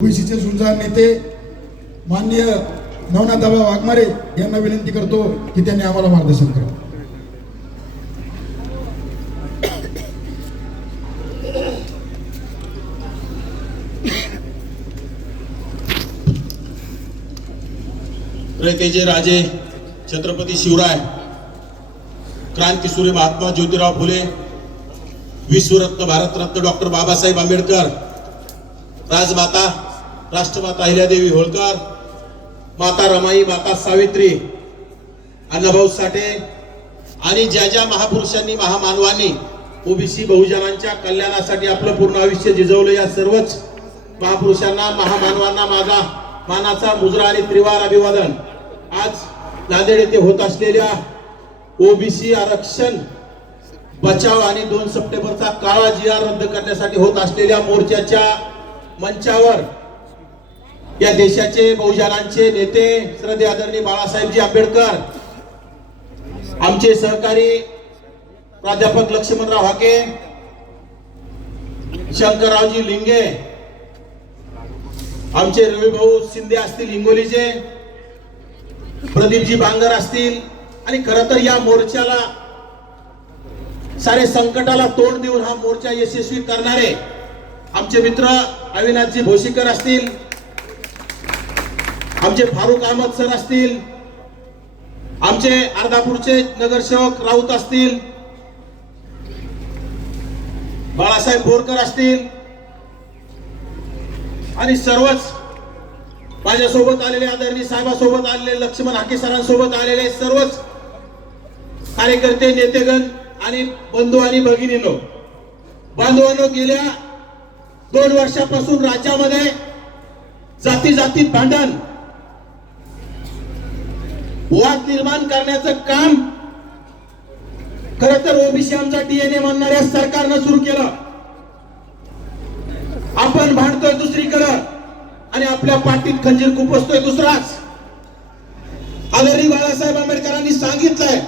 ओबीसीचे झुंजार नेते माननीय नवनाथाबा वाघमारे यांना विनंती करतो की त्यांनी आम्हाला मार्गदर्शन करावं रयतेचे राजे छत्रपती शिवराय क्रांतीसूर्य महात्मा ज्योतिराव फुले विश्वरत्न भारतरत्न डॉक्टर बाबासाहेब आंबेडकर राजमाता राष्ट्रमाता अहिल्यादेवी होळकर माता रमाई माता सावित्री अण्णाभाऊ साठे आणि ज्या ज्या महापुरुषांनी महामानवांनी ओबीसी बहुजनांच्या कल्याणासाठी आपलं पूर्ण आयुष्य झिजवलं या सर्वच महापुरुषांना महामानवांना माझा मानाचा मुजरा आणि त्रिवार अभिवादन. आज नांदेड येथे होत असलेल्या ओबीसी आरक्षण बचाव आणि दोन सप्टेंबरचा काळा जी आर रद्द करण्यासाठी होत असलेल्या मोर्चाच्या मंचावर या देशाचे बहुजनांचे नेते श्रद्धे आदरणीय बाळासाहेबजी आंबेडकर आमचे सहकारी प्राध्यापक लक्ष्मणराव हाके शंकररावजी लिंगे आमचे रविभाऊ शिंदे असतील हिंगोलीचे प्रदीपजी बांगर असतील आणि खर तर या मोर्चाला सारे संकटाला तोंड देऊन हा मोर्चा यशस्वी करणारे आमचे मित्र अविनाशजी भोशीकर असतील आमचे फारुख अहमद सर असतील आमचे अर्धापूरचे नगरसेवक राऊत असतील बाळासाहेब बोरकर असतील आणि सर्वच माझ्यासोबत आलेले आदरणीय साहेबासोबत आलेले लक्ष्मण हाके सरांसोबत आलेले सर्वच कार्यकर्ते नेतेगण आणि बंधू आणि भगिनीनो. बांधवांनो गेल्या दोन वर्षापासून राज्यामध्ये जाती जातीत भांडण वाद निर्माण करण्याचं काम खर तर ओबीसी आमचा डीएनए म्हणणाऱ्या सरकारनं सुरू केलं. आपण भांडतोय दुसरीकडं आणि आपल्या पाठीत खंजीर खुपसतोय दुसराच. आदरणीय बाळासाहेब आंबेडकरांनी सांगितलंय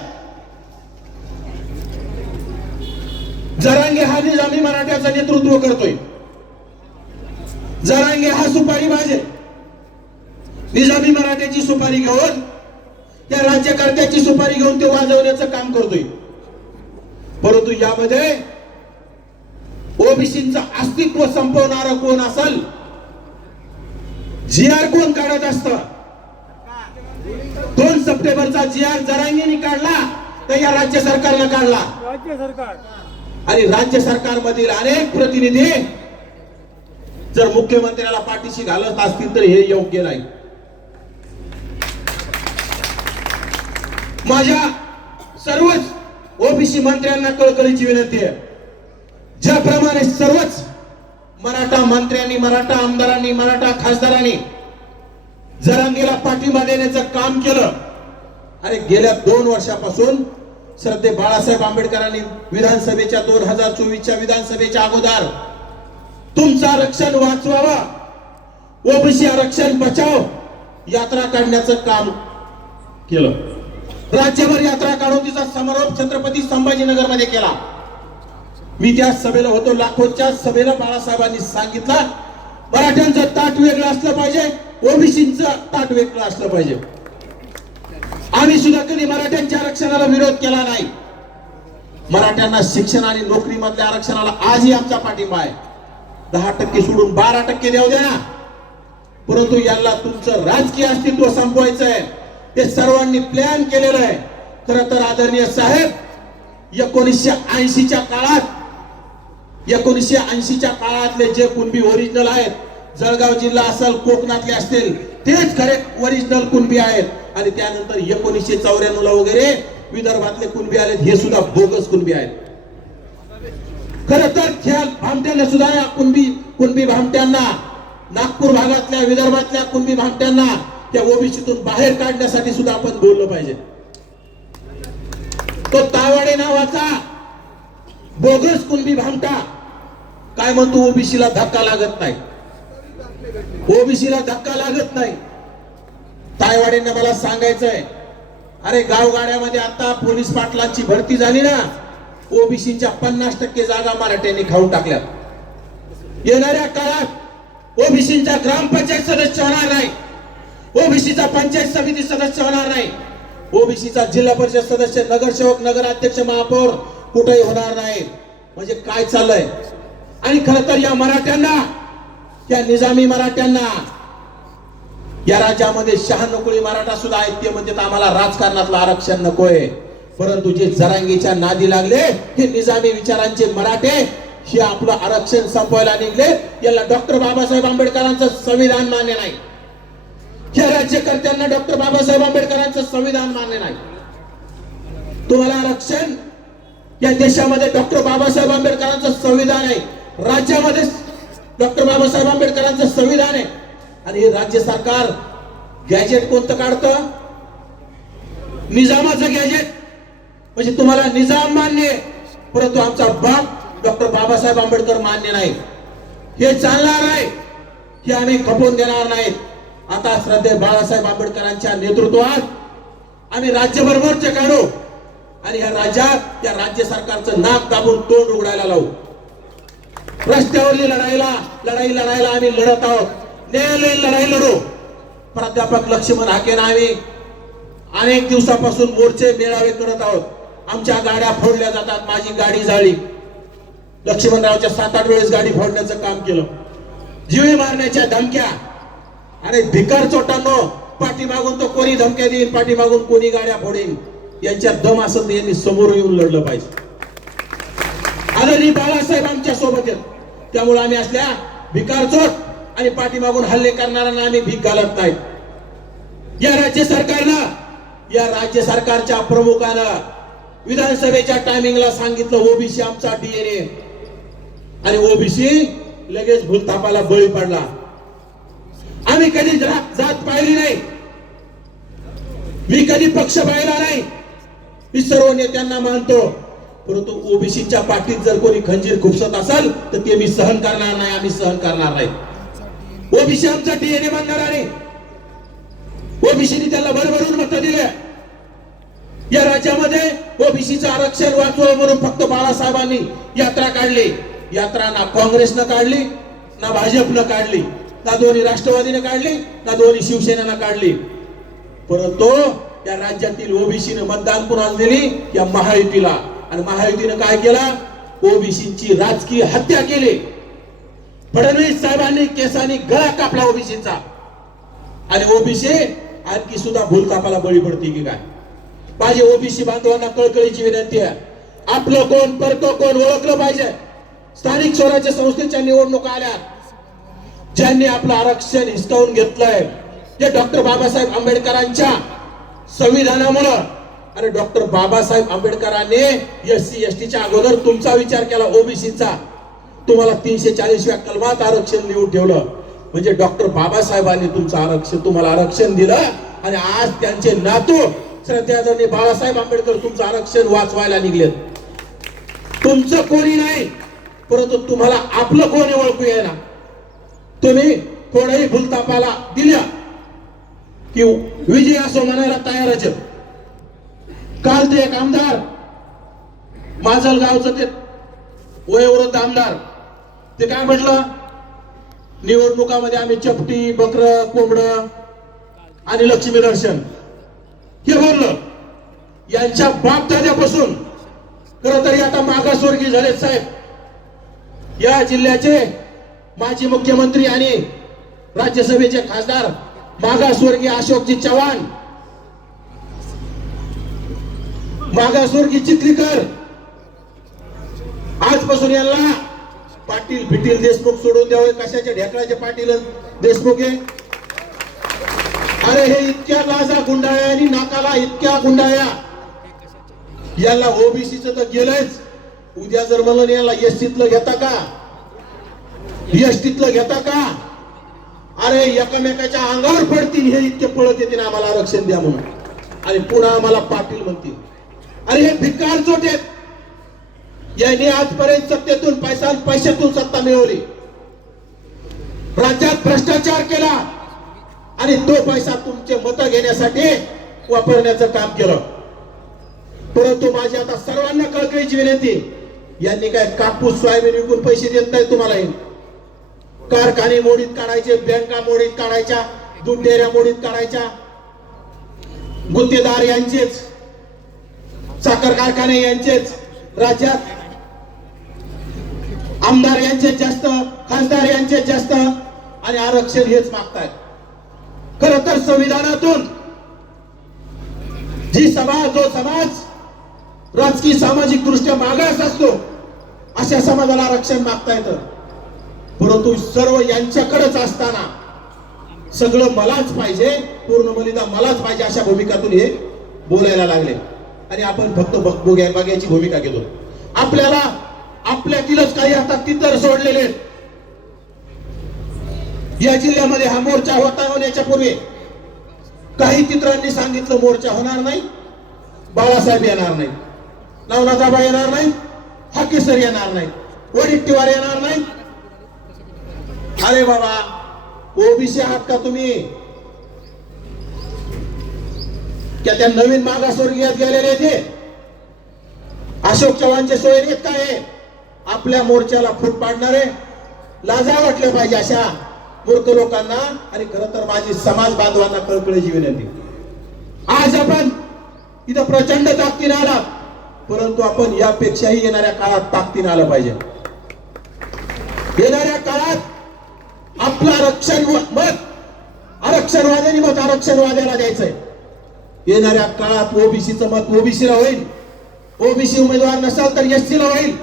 जरांगे हा निजामी मराठ्याचं नेतृत्व करतोय. जरांगे हा सुपारी भाजे. निजामी मराठ्याची सुपारी घेऊन त्या राज्यकर्त्याची सुपारी घेऊन ते वाजवण्याचं काम करतोय. परंतु यामध्ये ओबीसीचं अस्तित्व संपवणार कोण असल? जी आर कोण काढत असत? दोन सप्टेंबरचा जी आर जरांगीने काढला तर या राज्य सरकारनं काढला. राज्य सरकार. आणि राज्य सरकारमधील अनेक प्रतिनिधी जर मुख्यमंत्र्याला पाठीशी घालत असतील तर हे योग्य नाही. माझ्या सर्वच ओबीसी मंत्र्यांना कळकळीची विनंती आहे. ज्याप्रमाणे सर्वच मराठा मंत्र्यांनी मराठा आमदारांनी मराठा खासदारांनी जरांगीला पाठिंबा देण्याचं काम केलं आणि गेल्या दोन वर्षापासून श्रद्धे बाळासाहेब आंबेडकरांनी विधानसभेच्या दोन हजार चोवीसच्या विधानसभेच्या अगोदर तुमचं आरक्षण वाचवावा ओबीसी आरक्षण बचाव यात्रा काढण्याचं काम केलं. राज्यभर यात्रा काढून तिचा समारोप छत्रपती संभाजीनगरमध्ये केला. मी त्या सभेला होतो. लाखोच्या सभेला बाळासाहेबांनी सांगितलं मराठ्यांचं ताट वेगळं असलं पाहिजे ओबीसीचं ताट वेगळं असलं पाहिजे. आम्ही सुद्धा कधी मराठ्यांच्या आरक्षणाला विरोध केला नाही. मराठ्यांना शिक्षण आणि नोकरी मधल्या आरक्षणाला आजही आमचा पाठिंबा आहे. दहा टक्के सोडून बारा टक्के देऊ द्या परंतु यांना तुमचं राजकीय अस्तित्व संपवायचं आहे ते सर्वांनी प्लॅन केलेलं आहे. खर तर आदरणीय साहेब एकोणीसशे ऐंशीच्या काळात एकोणीसशे ऐंशीच्या काळातले जे कुणबी ओरिजिनल आहेत जळगाव जिल्हा असेल कोकणातले असतील तेच खरे ओरिजिनल कुणबी आहेत. आणि त्यानंतर एकोणीसशे चौऱ्याण्णव ला वगैरे विदर्भातले कुणबी आलेत हे सुद्धा बोगस कुणबी आहेत. खर तर ख्याल भामट्याने सुद्धा या कुणबी कुणबी भामट्यांना नागपूर भागातल्या विदर्भातल्या कुणबी भामट्यांना त्या ओबीसीतून बाहेर काढण्यासाठी सुद्धा आपण बोललं पाहिजे. तो तावाडे नावाचा बोगस कुणबी भामटा काय म्हणतो ओबीसीला धक्का लागत नाही. ओबीसीला धक्का लागत नाही. तायवाडेंना मला सांगायचंय अरे गावगाड्यामध्ये आता पोलीस पाटलांची भरती झाली ना ओबीसीच्या पन्नास टक्के जागा मराठ्यांनी खाऊन टाकल्या येणाऱ्या काळात ओबीसीचा ग्रामपंचायत सदस्य होणार नाही. ओबीसीचा पंचायत समिती सदस्य होणार नाही. ओबीसीचा जिल्हा परिषद सदस्य नगरसेवक नगराध्यक्ष महापौर कुठेही होणार नाही. म्हणजे काय चाललंय? आणि खर तर या मराठ्यांना या निजामी मराठ्यांना या राज्यामध्ये शहाण्णव मराठा सुद्धा आहेत ते म्हणतात आम्हाला राजकारणातलं आरक्षण नकोय. परंतु जे जरांगीच्या नादी लागले हे निजामी विचारांचे मराठे हे आपलं आरक्षण संपवायला निघले. याला डॉक्टर बाबासाहेब आंबेडकरांचं संविधान मान्य नाही. या राज्यकर्त्यांना डॉक्टर बाबासाहेब आंबेडकरांचं संविधान मान्य नाही. तुम्हाला आरक्षण या देशामध्ये डॉक्टर बाबासाहेब आंबेडकरांचं संविधान आहे. राज्यामध्ये डॉक्टर बाबासाहेब आंबेडकरांचं संविधान आहे. आणि हे राज्य सरकार गॅजेट कोणतं काढतं? निजामाचं गॅजेट. म्हणजे तुम्हाला निजाम मान्य आहे परंतु आमचा बाप डॉक्टर बाबासाहेब आंबेडकर मान्य नाही. हे चालणार आहे हे आम्ही खपवून देणार नाहीत. आता श्रद्धे बाळासाहेब आंबेडकरांच्या नेतृत्वात आम्ही राज्यभर काढू आणि या राज्यात या राज्य सरकारचं नाक दाबून तोंड उघडायला लावू. रस्त्यावरली लढाईला लढाई लढायला आम्ही लढत आहोत. न्यायालयीन लढाई लढू. प्राध्यापक लक्ष्मण हाकेन आम्ही अनेक दिवसापासून मोर्चे मेळावे करत आहोत. आमच्या गाड्या फोडल्या जातात माझी गाडी जाळी. लक्ष्मणरावच्या सात आठ वेळेस गाडी फोडण्याचं काम केलं. जीवे मारण्याच्या धमक्या. आणि भिकार चोटांनो पाठीमागून तो कोणी धमक्या देईल पाठीमागून कोणी गाड्या फोडेल यांच्या दम असत यांनी समोर येऊन लढलं पाहिजे. आदरणीय बाळासाहेब आमच्यासोबत आहेत. त्यामुळे आम्ही असल्या भिकार चोट आणि पाठीमागून हल्ले करणाऱ्यांना आम्ही भीक घालत नाही. या राज्य सरकारनं या राज्य सरकारच्या प्रमुखानं विधानसभेच्या टायमिंगला सांगितलं ओबीसी आमचा डीएनए आणि ओबीसी लगेच भूलथापाला बळी पडला. आम्ही कधी जात पाहिली नाही. मी कधी पक्ष पाहिला नाही. मी सर्व नेत्यांना मानतो. परंतु ओबीसीच्या पाठीत जर कोणी खंजीर खुपसत असेल तर ते मी सहन करणार नाही आम्ही सहन करणार नाही. ओबीसी आमचा डीएनए बनणार आहे. ओबीसीने त्याला भरभरून मत दिले. या राज्यामध्ये ओबीसीचं आरक्षण वाचवा म्हणून फक्त बाळासाहेबांनी यात्रा काढली. यात्रा ना काँग्रेसनं काढली ना भाजपनं काढली. ना दोन्ही राष्ट्रवादीने काढली ना दोन्ही शिवसेनेनं काढली. परंतु त्या राज्यातील ओबीसीनं मतदान कुणाला दिली? या महायुतीला. आणि महायुतीनं काय केला? ओबीसीची राजकीय हत्या केली. फडणवीस साहेबांनी केसांनी गळा कापला ओबीसीचा. आणि ओबीसी आणखी सुद्धा भूलतापाला बळी पडते की काय? माझे ओबीसी बांधवांना कळकळीची विनंती आहे. आपलं कोण परतो कोण ओळखलं पाहिजे? स्थानिक स्वराज्य संस्थेच्या निवडणुका आल्या ज्यांनी आपलं आरक्षण हिसकावून घेतलंय ते डॉक्टर बाबासाहेब आंबेडकरांच्या संविधानामुळं. अरे डॉक्टर बाबासाहेब आंबेडकरांनी एस सी एस टीच्या अगोदर तुमचा विचार केला ओबीसीचा तुम्हाला तीनशे चाळीसव्या कलमात आरक्षण देऊन ठेवलं. म्हणजे डॉक्टर बाबासाहेबांनी तुमचं आरक्षण तुम्हाला आरक्षण दिलं आणि आज त्यांचे नातू श्रद्धाधरणी बाबासाहेब आंबेडकर तुमचं आरक्षण वाचवायला निघलेत. तुमचं कोणी नाही परंतु तुम्हाला आपलं कोणी ओळखू येणार तुम्ही कोणाही भूलतापाला दिल्या की विजय असो म्हणायला तयारच आहे. काल ते एक आमदार माझल गावचं ते वयोवृद्ध आमदार ते काय म्हटलं? निवडणुकामध्ये आम्ही चपटी बकर कोंबड आणि लक्ष्मी दर्शन. हे बोललं यांच्या बाप दाद्यापासून खर तरी आता मागासवर्गीय झाले साहेब. या जिल्ह्याचे माजी मुख्यमंत्री आणि राज्यसभेचे खासदार मागासवर्गीय अशोकजी चव्हाण मागासवर्गीय चिखलीकर. आजपासून यांना पाटील फिटील देशमुख सोडून द्यावे. कशाचे ढेकळाचे पाटील देशमुख आहे अरे हे इतक्या लाजा गुंडाळ्या आणि नाकाला इतक्या गुंडाळ्या. याला ओबीसीच तर गेलंच उद्या जर म्हणून याला एसटीतलं घेता का? यश तिथलं घेता का? अरे एकमेकाच्या अंगावर पडतील हे इतके पळत येतील आम्हाला आरक्षण द्या म्हणून. आणि पुन्हा आम्हाला पाटील म्हणतील. अरे हे भिकार चोट आहेत. यांनी आजपर्यंत सत्तेतून पैसा पैशातून सत्ता मिळवली. राज्यात भ्रष्टाचार केला. आणि तो पैसा तुमचे मत घेण्यासाठी वापरण्याचं काम केलं. परंतु माझी आता सर्वांना कळकळीची विनंती यांनी काय कापूस सोयाबीन विकून पैसे देत नाही तुम्हाला कारखाने मोडीत काढायचे बँका मोडीत काढायच्या दूध मोडीत काढायच्या. गुत्तेदार यांचेच साखर कारखाने यांचेच राज्यात आमदार यांचे जास्त खासदार यांचे जास्त आणि आरक्षण हेच मागतायत. खर तर संविधानातून जी समाज जो समाज राजकीय सामाजिक दृष्ट्या मागास असतो अशा समाजाला आरक्षण मागता येतं परंतु सर्व यांच्याकडेच असताना सगळं मलाच पाहिजे पूर्ण बलिदा मलाच पाहिजे अशा भूमिकातून हे बोलायला लागले. आणि आपण फक्त बघ- बघ्या- बघायची भूमिका घेतो. आपल्याला आपल्या किलच काही आता तितर सोडलेले आहेत. या जिल्ह्यामध्ये हा मोर्चा होता होण्याच्या पूर्वी. काही तित्रांनी सांगितलं मोर्चा होणार नाही. बाळासाहेब येणार नाही. नवनाथाबा येणार नाही. हाकेसर येणार नाही. वडिट्टीवार येणार नाही. अरे बाबा ओबीसी आहात का तुम्ही? त्या त्या नवीन मागासवर्गीयात गेलेले ते अशोक चव्हाणचे येत काय आपल्या मोर्चाला फूट पाडणारे? लाजा वाटल्या पाहिजे अशा मूर्ख लोकांना. आणि खर तर माझी समाज बांधवांना कळकळीची विनंती आज आपण इथं प्रचंड ताकदीने आला परंतु आपण यापेक्षाही येणाऱ्या काळात ताकदीने आलं पाहिजे. येणाऱ्या काळात आपलं आरक्षण मत आरक्षणवाद्यांनी मत आरक्षणवाद्याला द्यायचंय. येणाऱ्या काळात ओबीसीचं मत ओबीसीला होईल. ओबीसी उमेदवार नसाल तर एसटीला होईल.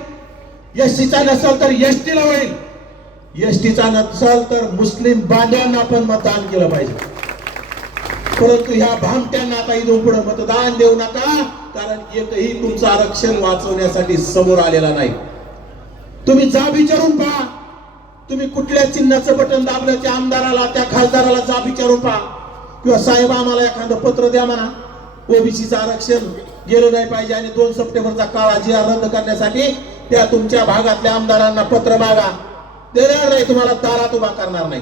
एसटीचा नसाल तर एसटीला होईल. एसटीचा नसाल तर मुस्लिम बांधवांना आपण मतदान केलं पाहिजे. परंतु ह्या भामट्यांना आता इथून पुढे मतदान देऊ नका कारण एकही तुमचं आरक्षण वाचवण्यासाठी समोर आलेला नाही. तुम्ही जा विचारून पहा. तुम्ही कुठल्या चिन्हाचं बटन दाबलं त्या आमदाराला त्या खासदाराला जा विचारू पा किंवा साहेब आम्हाला एखादं पत्र द्या म्हणा. ओबीसीचं आरक्षण गेलं नाही पाहिजे आणि दोन सप्टेंबरचा काळा जी रद्द करण्यासाठी त्या तुमच्या भागातल्या आमदारांना पत्र मागा. देणार नाही तुम्हाला दारात उभा करणार नाही.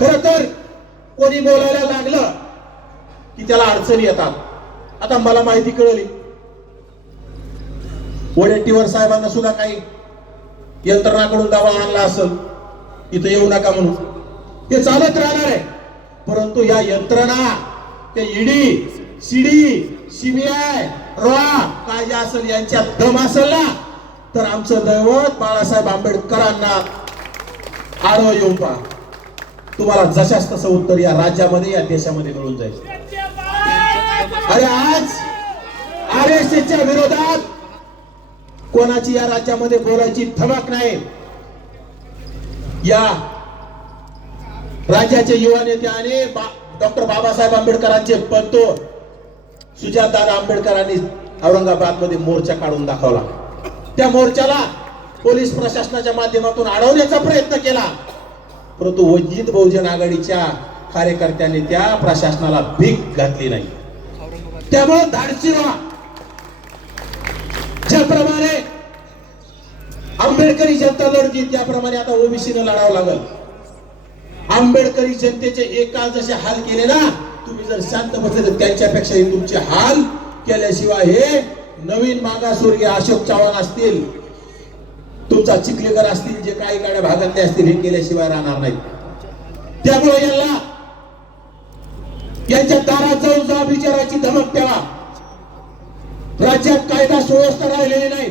खर तर कोणी बोलायला लागलं की त्याला अडचणी येतात. आता मला माहिती कळली. वडेट्टीवर साहेबांना सुद्धा काही यंत्रणाकडून दबाव आणला असेल इथं येऊ नका म्हणून. हे चालत राहणार आहे. परंतु या यंत्रणा ते ईडी सीडी सीबीआय रॉ काय जे असेल यांच्यात दम असेल ना तर आमचं दैवत बाळासाहेब आंबेडकरांना आडवं येऊ पहा. तुम्हाला जशाच तसं उत्तर या राज्यामध्ये या देशामध्ये मिळून जाईल. अरे आज आर एस एसच्या विरोधात कोणाची या राज्यामध्ये बोलायची धमक नाही? या राज्याचे युवा नेते आणि डॉक्टर बाबासाहेब आंबेडकरांचे पंतो सुजातदादा आंबेडकरांनी औरंगाबादमध्ये मोर्चा काढून दाखवला. त्या मोर्चाला पोलीस प्रशासनाच्या माध्यमातून अडवण्याचा प्रयत्न केला. परंतु वंचित बहुजन आघाडीच्या कार्यकर्त्यांनी त्या प्रशासनाला भीक घातली नाही. त्यामुळे धाडसी व्हा ज्याप्रमाणे आंबेडकरी जनता लढली त्याप्रमाणे आता ओबीसीनं लढावं लागल. आंबेडकरी जनतेचे एकाल जसे हाल केले ना तुम्ही जर शांत बसले तर त्यांच्यापेक्षाही तुमचे हाल केल्याशिवाय हे नवीन मागासवर्गीय अशोक चव्हाण असतील तुमचा चिखलीकर असतील जे काही गाड्या भागातले असतील हे केल्याशिवाय राहणार नाही त्यामुळे यांना यांच्या दारात जाऊन जा विचाराची धमक ठेवा राज्यात कायदा सुव्यवस्था राहिलेली नाही.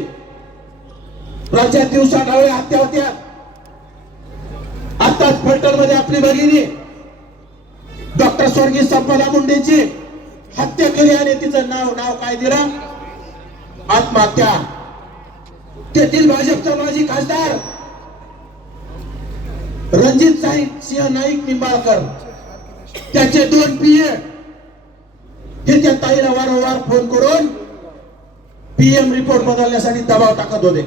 राज्यात दिवसाढावळे हत्या होत्या. आताच फलटणमध्ये आपली भगिनी डॉक्टर स्वर्गीय संपदा मुंडेची हत्या केली आणि तिचं नाव नाव काय दिलं? आत्महत्या. तेथील भाजपचा माजी खासदार रणजित साई सिंह नाईक निंबाळकर. त्याचे दोन पिये हे त्या ताईला वारंवार फोन करून पीएम रिपोर्ट बदलण्यासाठी दबाव टाकत होते.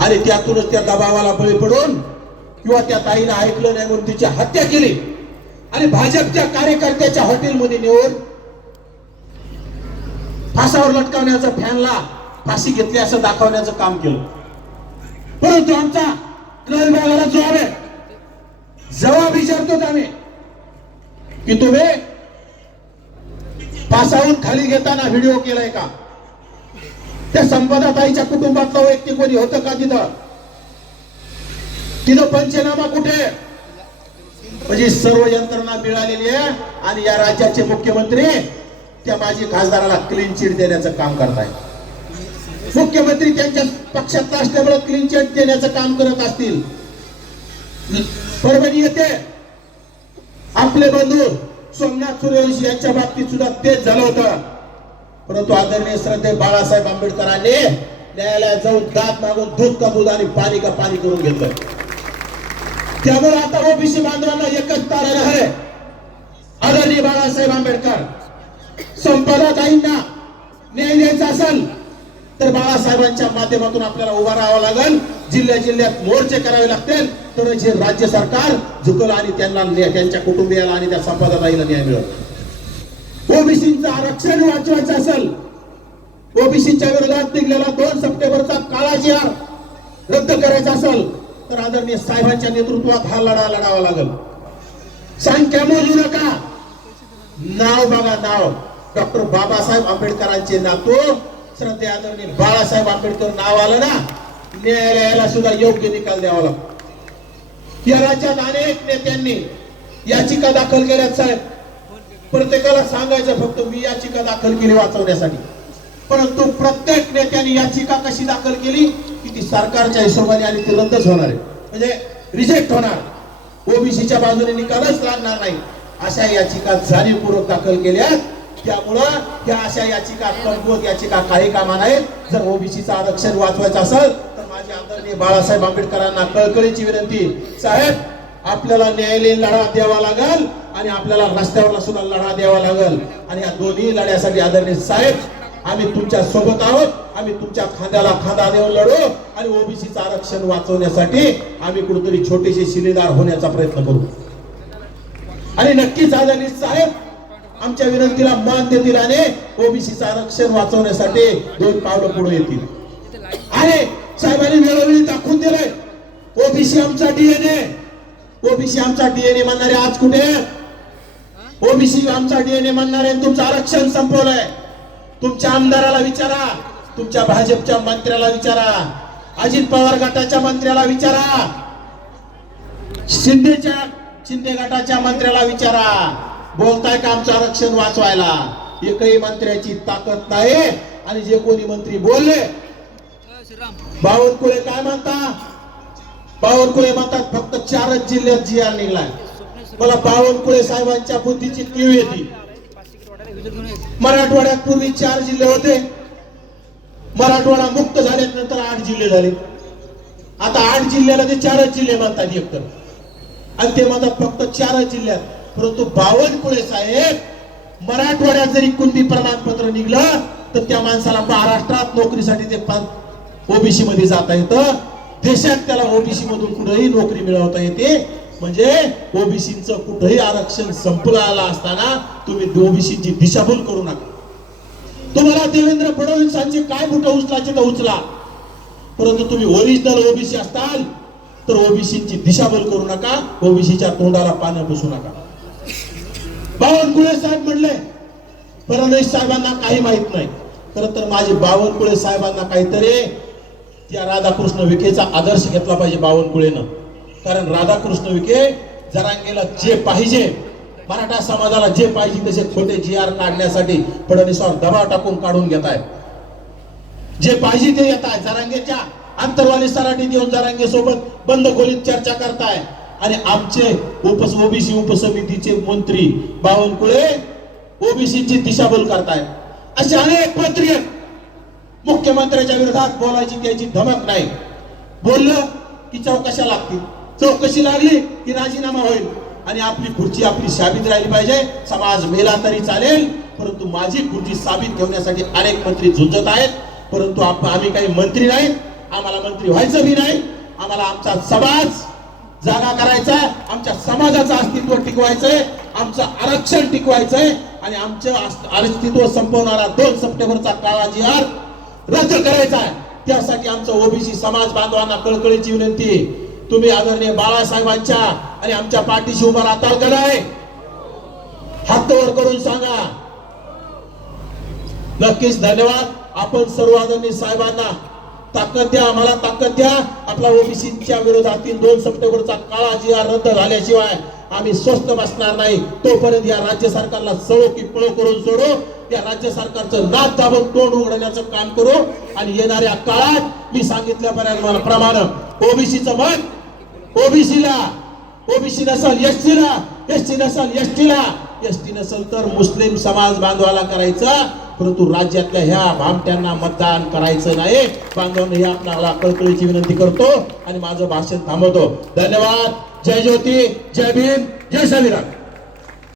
आणि त्यातूनच त्या दबावाला बळी पडून किंवा त्या ताईनं ऐकलं नाही म्हणून तिची हत्या केली. आणि भाजपच्या कार्यकर्त्याच्या हॉटेलमध्ये नेऊन फासावर लटकावण्याचा फॅनला फाशी घेतली असं दाखवण्याचं काम केलं. परंतु आमचा कल जबाब आहे. जबाब विचारतो आम्ही. की तुम्ही पासाहून खाली घेताना व्हिडिओ केलाय का? त्या संपदाताईच्या कुटुंबातलं व्यक्ती कोणी होतं का तिथं? तिथं पंचनामा कुठे? म्हणजे सर्व यंत्रणा मिळालेली आहे आणि या राज्याचे मुख्यमंत्री त्या माजी खासदाराला क्लीन चिट देण्याचं काम करताय मुख्यमंत्री त्यांच्या पक्षात असल्यामुळे क्लीन चिट देण्याचं काम करत असतील. परभणी येते. आपले बंधू सोमनाथ सुरेश यांच्या बाबतीत सुद्धा तेच झालं होतं. परंतु आदरणीय श्रद्धे बाळासाहेब आंबेडकरांनी न्यायालयात जाऊन दात मागून दूध का दूध आणि पाणी का पाणी करून घेतलं. त्यामुळे आता ओबीसी बांधवांना एकच तारण आहे. आदरणीय बाळासाहेब आंबेडकर संपदा ताईंना न्याय द्यायचा असेल तर बाळासाहेबांच्या माध्यमातून आपल्याला उभा राहावं लागेल. जिल्ह्या जिल्ह्यात मोर्चे करावे लागतील. शेतकऱ्याचे राज्य सरकार झुकल आणि त्यांना त्यांच्या कुटुंबियाला आणि त्या संपदाताईला न्याय मिळत ओबीसीचं आरक्षण वाचवायचं असेल ओबीसीच्या विरोधात निघलेला दोन सप्टेंबरचा काळा जी आर रद्द करायचा असेल तर आदरणीय साहेबांच्या नेतृत्वात हा लढा लढावा लागेल. संख्या मोजू नका. नाव बघा नाव. डॉक्टर बाबासाहेब आंबेडकरांचे नातू. श्रद्धे आदरणीय बाळासाहेब आंबेडकर नाव आलं ना? न्यायालयाला सुद्धा योग्य निकाल द्यावा लागतो. या राज्यात अनेक नेत्यांनी याचिका दाखल केल्यात साहेब. प्रत्येकाला सांगायचं फक्त मी याचिका दाखल केली वाचवण्यासाठी. परंतु प्रत्येक नेत्याने याचिका कशी दाखल केली की ती सरकारच्या हिशोबाने आणि ती रद्दच होणार आहे. म्हणजे रिजेक्ट होणार. ओबीसीच्या बाजूने निकालच लागणार नाही. अशा याचिका जाणीवपूर्वक दाखल केल्या त्यामुळं त्या अशा याचिका कमकुवत याचिका काही कामा नाहीत जर ओबीसीचं आरक्षण वाचवायचं असेल तर आदरणीय बाळासाहेब आंबेडकरांना कळकळीची विनंती. साहेब आपल्याला न्यायालयीन लढा द्यावा लागल आणि आपल्याला रस्त्यावरला सुद्धा लढा द्यावा लागल. आणि या दोन्ही लढ्यासाठी आदरणीय साहेब आम्ही तुमच्यासोबत आहोत. आम्ही तुमच्या खांद्याला खांदा देऊन लढू आणि ओबीसीचं आरक्षण वाचवण्यासाठी आम्ही कुठेतरी छोटेसे शिलेदार होण्याचा प्रयत्न करू. आणि नक्कीच आदरणीय साहेब आमच्या विनंतीला मान देतील आणि ओबीसीचं आरक्षण वाचवण्यासाठी दोन पावलं पुढे येतील. आणि साहेबांनी वेळोवेळी दाखवून दिलंय. ओबीसी आमचा डीएनए ओबीसी आमचा डीएनए म्हणणारे आज कुठे? ओबीसी आमचा डीएनए म्हणणारे तुमचं आरक्षण संपवलंय. तुमच्या आमदाराला विचारा. तुमच्या भाजपच्या मंत्र्याला विचारा. अजित पवार गटाच्या मंत्र्याला विचारा. शिंदेच्या शिंदे गटाच्या मंत्र्याला विचारा. बोलताय का आमचं आरक्षण वाचवायला? एकही मंत्र्याची ताकद नाही आणि जे कोणी मंत्री बोलले बावनकुळे काय म्हणता? बावनकुळे म्हणतात फक्त चारच जिल्ह्यात जिया आर निघलाय. मला बावनकुळे साहेबांच्या बुद्धीची कीव येते. मराठवाड्यात पूर्वी चार जिल्हे होते. मराठवाडा मुक्त झाल्यानंतर आठ जिल्हे झाले. आता आठ जिल्ह्याला ते चारच जिल्हे म्हणतात एकतर. आणि ते म्हणतात फक्त चारच जिल्ह्यात. परंतु बावनकुळे साहेब मराठवाड्यात जरी कुणबी प्रमाणपत्र निघलं तर त्या माणसाला महाराष्ट्रात नोकरीसाठी ते ओबीसी मध्ये जाता येतं. देशात त्याला ओबीसी मधून कुठेही नोकरी मिळवता येते. म्हणजे ओबीसीचं कुठंही आरक्षण संपलं आलं असताना तुम्ही ओबीसीची दिशाभूल करू नका. तुम्हाला देवेंद्र फडणवीसांचे काय कुठं उचलायचे तर उचला. परंतु तुम्ही ओरिजिनल ओबीसी असताल तर ओबीसीची दिशाभूल करू नका. ओबीसीच्या तोंडाला पानं बसू नका. बावनकुळे साहेब म्हणले फडणवीस साहेबांना काही माहीत नाही. खरं तर माझे बावनकुळे साहेबांना काहीतरी त्या राधाकृष्ण विखेचा आदर्श घेतला पाहिजे बावनकुळेनं. कारण राधाकृष्ण विखे जरांगेला जे पाहिजे मराठा समाजाला जे पाहिजे तसे खोटे जी आर काढण्यासाठी फडणवीसावर दबाव टाकून काढून घेत आहेत. जे पाहिजे ते येत आहे जरांगेच्या अंतरवाली सराठी देऊन जरांगे सोबत बंद खोलीत चर्चा करताय. आणि आमचे उपस ओबीसी उपसमितीचे मंत्री बावनकुळे ओबीसीची दिशाभूल करताय असे अनेक मंत्री आहेत. मुख्यमंत्र्याच्या विरोधात बोलायची त्याची धमक नाही. बोललं की चौकशा लागतील. चौकशी लागली की राजीनामा होईल. आणि आपली खुर्ची आपली साबित राहिली पाहिजे. समाज मेला तरी चालेल. परंतु माझी खुर्ची साबित ठेवण्यासाठी अनेक मंत्री झुंजत आहेत. परंतु आम्ही काही मंत्री नाहीत आम्हाला मंत्री व्हायचं बी नाही. आम्हाला आमचा समाज जागा करायचा आमच्या समाजाचं अस्तित्व टिकवायचंय. आमचं आरक्षण टिकवायचंय. आणि आमचं अस्तित्व संपवणारा दोन सप्टेंबरचा काळाजी अर्थ रद्द करायचा आहे. त्यासाठी आमचा ओबीसी समाज बांधवांना कळकळीची विनंती तुम्ही आदरणीय बाळासाहेबांच्या आणि आमच्या पाठीशी उभा राहताल का नाही? हात वर करून सांगा. नक्कीच धन्यवाद. आपण सर्व आदरणीय साहेबांना ताकद द्या आम्हाला ताकद द्या. आपला ओबीसीच्या विरोधातील दोन सप्टेंबरचा काळा जी रद्द झाल्याशिवाय आम्ही स्वस्त बसणार नाही. तोपर्यंत या राज्य सरकारला सळो की पळो करून सोडू. त्या राज्य सरकारचं नाक दाबून तोंड उघडण्याचं काम करू. आणि येणाऱ्या काळात मी सांगितल्यापर्यंत प्रमाणे. ओबीसीचं मत ओबीसीला ओबीसी नसल एसटीला एसटी नसल एसटीला. एसटी नसल तर मुस्लिम समाज बांधवाला करायचा परंतु राज्यातल्या ह्या भामट्यांना मतदान करायचं नाही. बांधवांना हे आपल्याला कळकळीची विनंती करतो आणि माझं भाषण थांबवतो. धन्यवाद. जय ज्योती जय भीम जय संविधान